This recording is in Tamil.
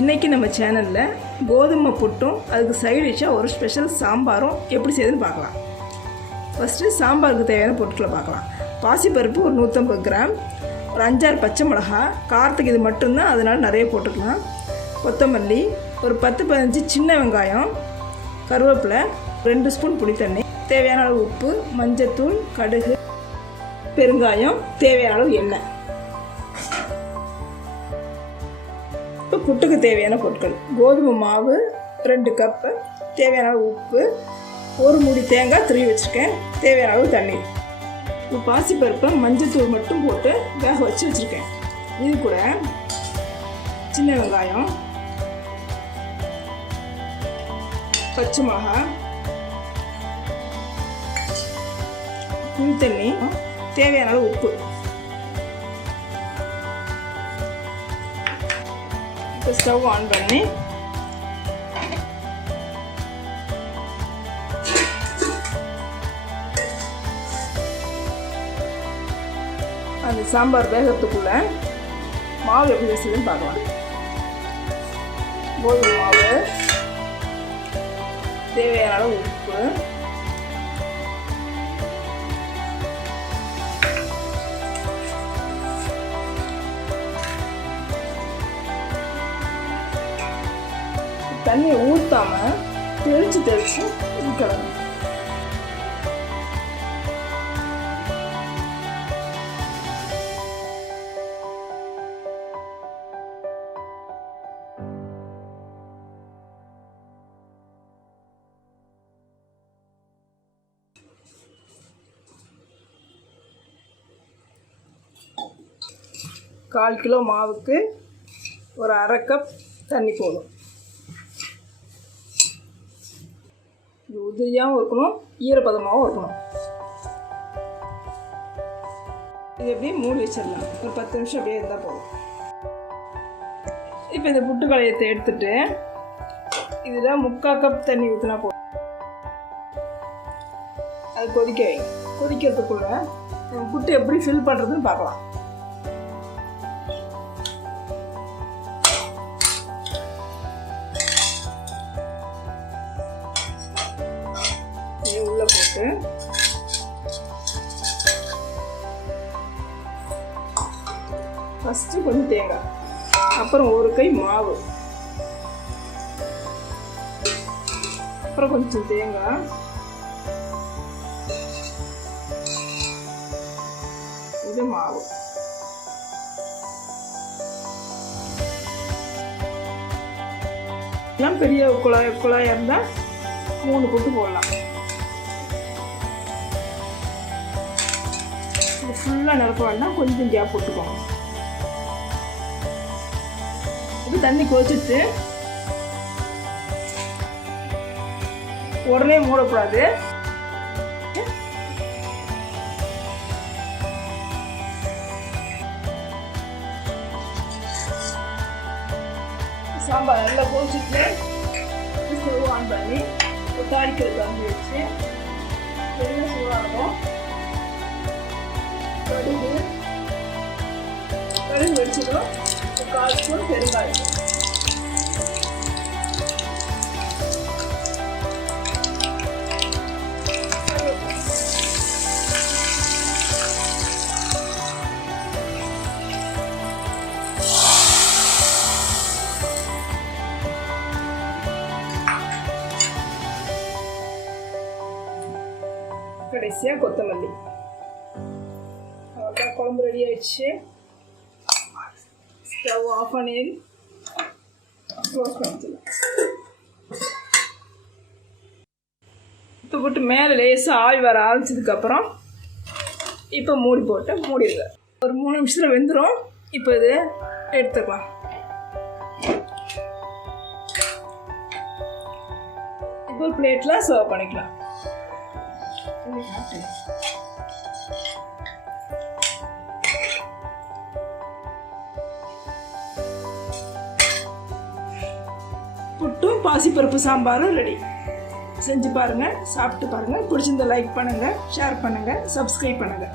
இன்றைக்கி நம்ம சேனலில் கோதுமை புட்டும் அதுக்கு சைடு டிஷ்ஷாக ஒரு ஸ்பெஷல் சாம்பாரும் எப்படி செய்யுதுன்னு பார்க்கலாம். ஃபஸ்ட்டு சாம்பாருக்கு தேவையான பொருட்களை பார்க்கலாம். பாசிப்பருப்பு ஒரு 150 கிராம், ஒரு 5-6 பச்சை மிளகா, காரத்துக்கு இது மட்டும்தான், அதனால் நிறைய போட்டுக்கலாம். கொத்தமல்லி, ஒரு 10-15 சின்ன வெங்காயம், கருவேப்பிலை, 2 ஸ்பூன் புளித்தண்ணி, தேவையான அளவு உப்பு, மஞ்சத்தூள், கடுகு, பெருங்காயம், தேவையான அளவு எண்ணெய். இப்போ புட்டுக்கு தேவையான பொருட்கள்: கோதுமை மாவு 2 கப்பு, தேவையான அளவு உப்பு, ஒரு மூடி தேங்காய் துருவி வச்சுருக்கேன், தேவையான அளவு தண்ணீர். இப்போ பாசிப்பருப்பை மஞ்சத்தூள் மட்டும் போட்டு வேக வச்சுருக்கேன். இது கூட சின்ன வெங்காயம், பச்சை மிளகா, புளி தண்ணி, தேவையான அளவு உப்பு. இப்போ ஸ்டவ் ஆன் பண்ணி அந்த சாம்பார் வேகத்துக்குள்ள மாவு எப்படி செய்யுதுன்னு பார்க்கலாம். கோதுமை மாவு, தேவையான அளவு உப்பு, தண்ணியை ஊற்றாமல் தெளித்து ஊற்றலாம். கால் கிலோ மாவுக்கு ஒரு 1/2 கப் தண்ணி போதும். இது உதிரியாகவும் இருக்கணும், ஈரப்பதமாகவும் இருக்கணும். இது அப்படியே மூடி வச்சிடலாம். ஒரு 10 நிமிஷம் அப்படியே இருந்தால் போதும். இப்போ இந்த புட்டு களையத்தை எடுத்துட்டு இதில் 3/4 கப் தண்ணி ஊற்றினா போதும். அது கொதிக்க வைங்க. கொதிக்கிறதுக்குள்ள புட்டு எப்படி ஃபில் பண்ணுறதுன்னு பார்க்கலாம். உள்ள போட்டு ஃபஸ்ட்டு கொஞ்சம் தேங்காய், அப்புறம் ஒரு கை மாவு, அப்புறம் கொஞ்சம் தேங்காய், இது மாவு, எல்லாம் பெரிய குழாயாக இருந்தால் 3 புட்டு போடலாம். ஃபுல்லாக நிரப்ப வேண்டாம், கொஞ்சம் கேப் போட்டுக்கோங்க. இது தண்ணி கொதிச்சுட்டு உடனே மூடக்கூடாது. சாம்பார் நல்லா கொதிச்சுட்டு ஸ்டவ் ஆன் பண்ணி தாளிக்கிற தண்ணி வச்சு எல்லாம் சூடாகும். கடுகு வெடிச்சதும் 1/4 ஸ்பூன் பெருங்காயம், கடைசியாக கொத்தமல்லி. குழம்பு ரெடி ஆயிடுச்சு. ஸ்டவ் ஆஃப் பண்ணி க்ளோஸ் பண்ணிக்கலாம். இப்போ போட்டு மேலே லேசாக ஆவி வர ஆரம்பிச்சதுக்கப்புறம் இப்போ மூடி போட்டு மூடிடுங்க. ஒரு 3 நிமிஷத்தில் வெந்துடும். இப்போ இது எடுத்துக்கலாம். இப்போ பிளேட்டில் சர்வ் பண்ணிக்கலாம். புட்டும் பாசிப்பருப்பு சாம்பாரும் ரெடி. செஞ்சு பாருங்கள், சாப்பிட்டு பாருங்கள். பிடிச்சிருந்தா லைக் பண்ணுங்கள், ஷேர் பண்ணுங்கள், சப்ஸ்கிரைப் பண்ணுங்கள்.